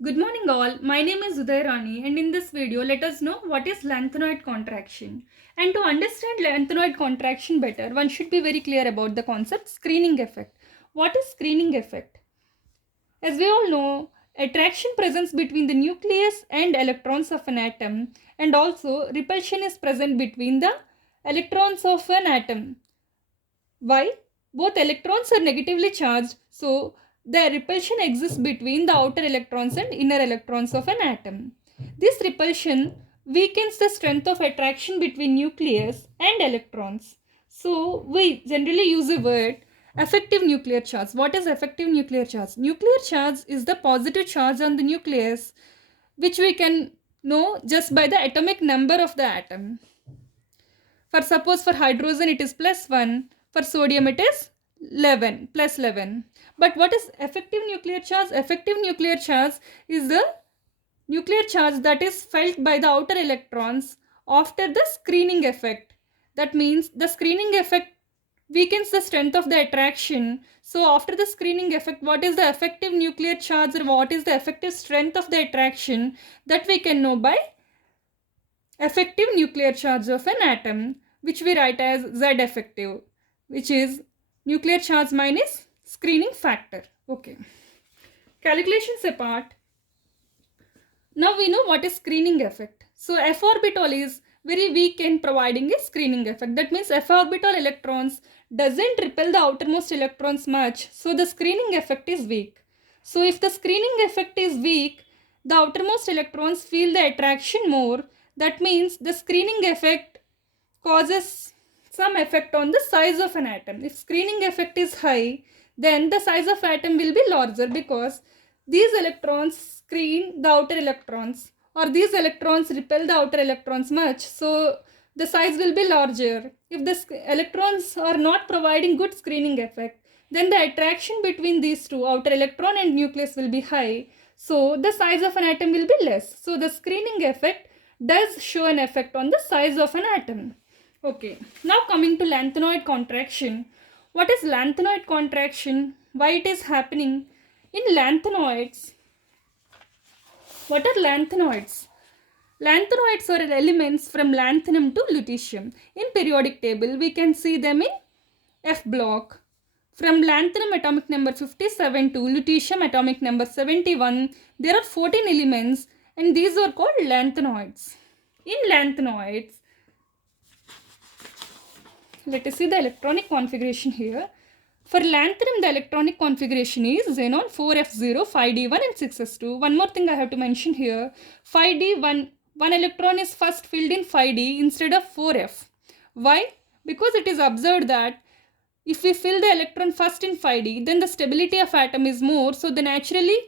Good morning all, my name is Uday Rani and in this video let us know what is lanthanoid contraction. And to understand lanthanoid contraction better, one should be very clear about the concept screening effect. What is screening effect? As we all know, attraction presence between the nucleus and electrons of an atom, and also repulsion is present between the electrons of an atom. Why? Both electrons are negatively charged, so the repulsion exists between the outer electrons and inner electrons of an atom. This repulsion weakens the strength of attraction between nucleus and electrons. So we generally use a word effective nuclear charge. What is effective nuclear charge? Nuclear charge is the positive charge on the nucleus, which we can know just by the atomic number of the atom. For suppose for hydrogen it is +1, for sodium it is 11, +11. But what is effective nuclear charge? Effective nuclear charge is the nuclear charge that is felt by the outer electrons after the screening effect. That means the screening effect weakens the strength of the attraction. So after the screening effect, what is the effective nuclear charge or what is the effective strength of the attraction, that we can know by effective nuclear charge of an atom, which we write as Z effective, which is nuclear charge minus screening factor. Okay. Calculations apart, now we know what is screening effect. So f orbital is very weak in providing a screening effect. That means f orbital electrons doesn't repel the outermost electrons much, so the screening effect is weak. So if the screening effect is weak, the outermost electrons feel the attraction more. That means the screening effect causes some effect on the size of an atom. If screening effect is high, then the size of atom will be larger because these electrons screen the outer electrons, or these electrons repel the outer electrons much, so the size will be larger. If the electrons are not providing good screening effect, then the attraction between these two, outer electron and nucleus, will be high, so the size of an atom will be less. So the screening effect does show an effect on the size of an atom. Okay, now coming to lanthanoid contraction. What is lanthanoid contraction? Why it is happening? In lanthanoids, what are lanthanoids? Lanthanoids are elements from lanthanum to lutetium. In periodic table, we can see them in F block. From lanthanum atomic number 57 to lutetium atomic number 71, there are 14 elements and these are called lanthanoids. In lanthanoids, let us see the electronic configuration here. For lanthanum, the electronic configuration is xenon 4f0, 5d1 and 6s2. One more thing I have to mention here. 5d1, one electron is first filled in 5d instead of 4f. Why? Because it is observed that if we fill the electron first in 5d, then the stability of atom is more, so they naturally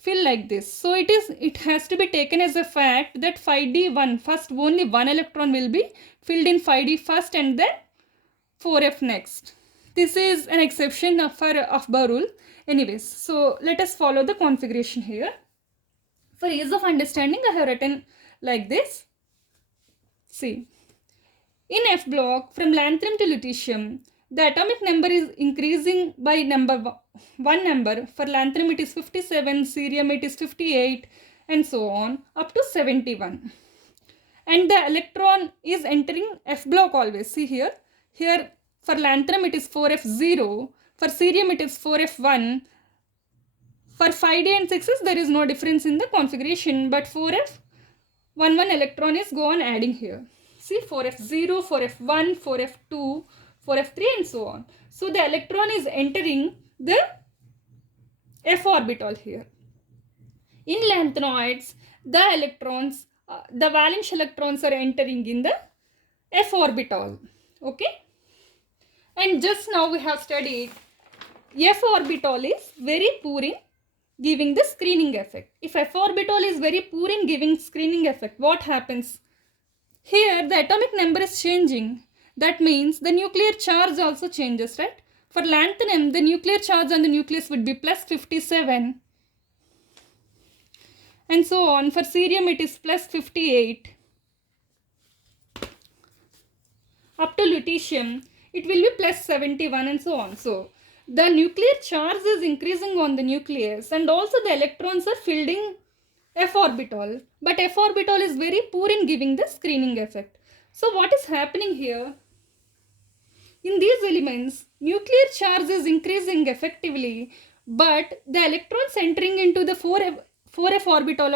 fill like this. So it has to be taken as a fact that 5d1, first only one electron will be filled in 5d first and then 4f next. This is an exception for Afbar rule. Anyways, so let us follow the configuration here. For ease of understanding, I have written like this. See, in F block, from lanthanum to lutetium, the atomic number is increasing by one number. For lanthanum it is 57, cerium it is 58 and so on up to 71. And the electron is entering F block always. See here. Here for lanthanum it is 4f0, for cerium it is 4f1. For 5d and 6s there is no difference in the configuration, but 4f, one electron is go on adding here. See, 4f0, 4f1, 4f2, 4f3 and so on. So the electron is entering the f orbital here. In lanthanoids, the electrons, the valence electrons are entering in the f orbital. Okay. And just now we have studied f orbital is very poor in giving the screening effect. If f orbital is very poor in giving screening effect, what happens? Here the atomic number is changing. That means the nuclear charge also changes, right? For lanthanum, the nuclear charge on the nucleus would be plus 57. And so on. For cerium it is plus 58. Up to lutetium, it will be plus 71 and so on. So the nuclear charge is increasing on the nucleus, and also the electrons are filling f orbital, but f orbital is very poor in giving the screening effect. So what is happening here? In these elements, nuclear charge is increasing effectively, but the electrons entering into the 4f orbital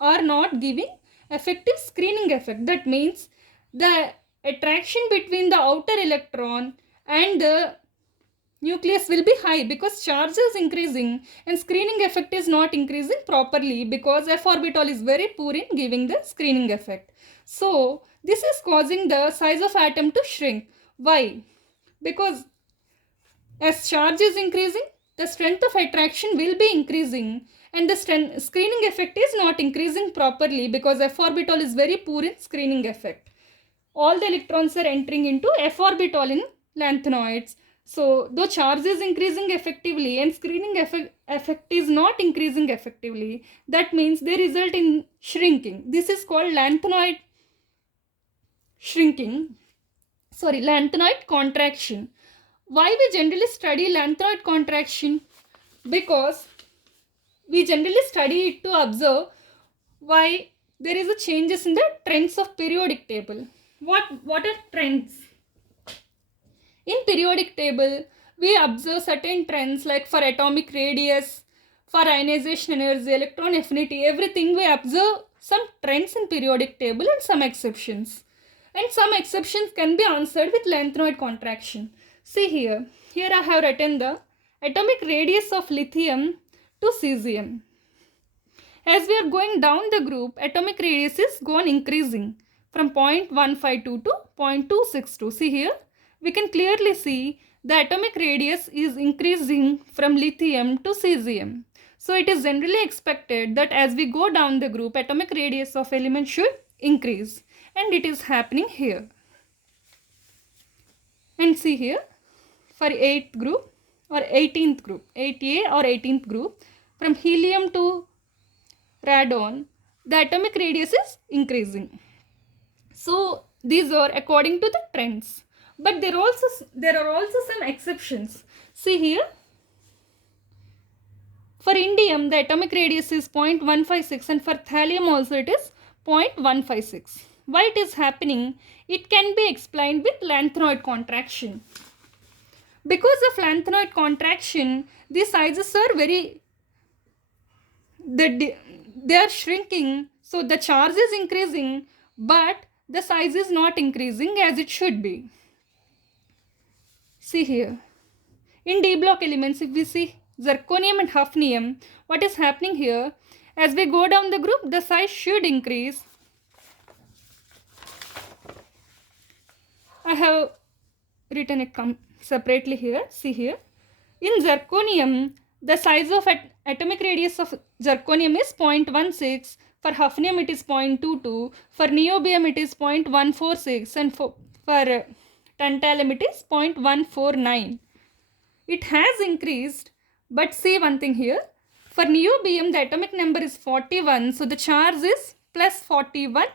are not giving effective screening effect. That means the attraction between the outer electron and the nucleus will be high because charge is increasing, and screening effect is not increasing properly because f orbital is very poor in giving the screening effect. So this is causing the size of atom to shrink. Why? Because as charge is increasing, the strength of attraction will be increasing, and the screening effect is not increasing properly because f orbital is very poor in screening effect. All the electrons are entering into f orbital in lanthanoids. So though charge is increasing effectively and screening effect is not increasing effectively, that means they result in shrinking. This is called lanthanoid lanthanoid contraction. Why we generally study lanthanoid contraction? Because we generally study it to observe why there is a changes in the trends of periodic table. What are trends? In periodic table, we observe certain trends like for atomic radius, for ionization energy, electron affinity, everything we observe some trends in periodic table and some exceptions. And some exceptions can be answered with lanthanoid contraction. See here. Here I have written the atomic radius of lithium to cesium. As we are going down the group, atomic radius is gone increasing from 0.152 to 0.262. See here, we can clearly see the atomic radius is increasing from lithium to cesium. So it is generally expected that as we go down the group, atomic radius of element should increase, and it is happening here. And see here, for 8th group or 18th group, 8A or 18th group, from helium to radon, the atomic radius is increasing. So these are according to the trends, but there are also some exceptions. See here, for indium the atomic radius is 0.156, and for thallium also it is 0.156. Why it is happening? It can be explained with lanthanoid contraction. Because of lanthanoid contraction, the sizes are they are shrinking, so the charge is increasing, but the size is not increasing as it should be. See here, in D block elements, if we see zirconium and hafnium, what is happening here? As we go down the group, the size should increase. I have written it separately here. See here, in zirconium, the size of atomic radius of zirconium is 0.16, for hafnium it is 0.22, for niobium it is 0.146, and for tantalum it is 0.149. It has increased, but see one thing here, for niobium the atomic number is 41, so the charge is plus 41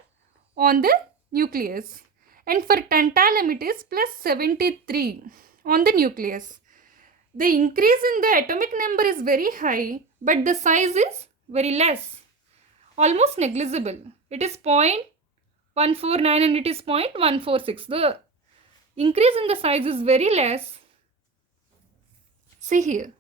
on the nucleus, and for tantalum it is plus 73 on the nucleus. The increase in the atomic number is very high, but the size is very less, almost negligible. It is 0.149 and it is 0.146. The increase in the size is very less. See here,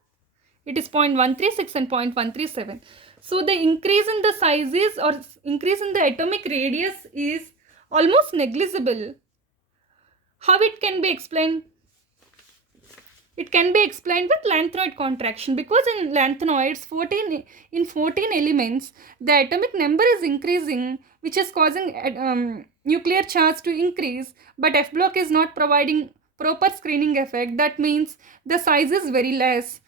it is 0.136 and 0.137. So the increase in the sizes or increase in the atomic radius is almost negligible. How it can be explained? It can be explained with lanthanoid contraction, because in lanthanoids 14 elements the atomic number is increasing, which is causing nuclear charge to increase, but F block is not providing proper screening effect. That means the size is very less.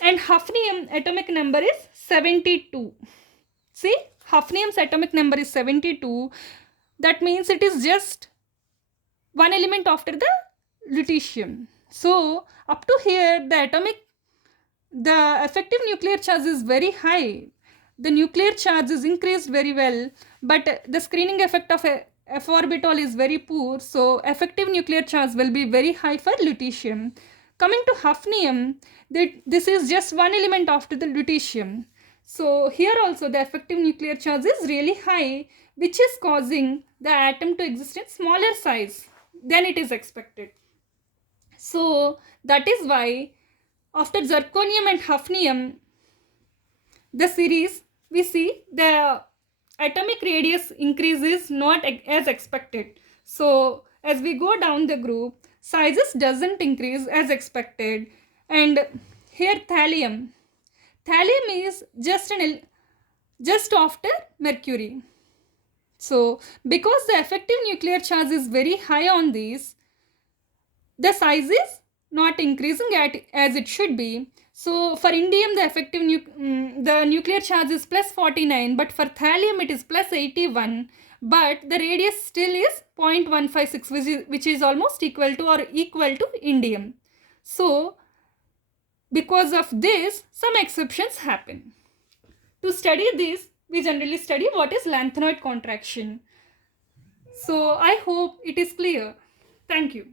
And hafnium atomic number is 72. See, hafnium's atomic number is 72. That means it is just one element after the lutetium. So up to here the effective nuclear charge is very high. The nuclear charge is increased very well, but the screening effect of F orbital is very poor. So effective nuclear charge will be very high for lutetium. Coming to hafnium, this is just one element after the lutetium. So here also the effective nuclear charge is really high, which is causing the atom to exist in smaller size than it is expected. So that is why after zirconium and hafnium, the series, we see the atomic radius increases not as expected. So as we go down the group, sizes doesn't increase as expected. And here thallium is just after mercury. So because the effective nuclear charge is very high on these, the size is not increasing as it should be. So for indium, the effective the nuclear charge is plus 49, but for thallium it is plus 81, but the radius still is 0.156, which is almost equal to indium. So because of this, some exceptions happen. To study this, we generally study what is lanthanoid contraction. So I hope it is clear. Thank you.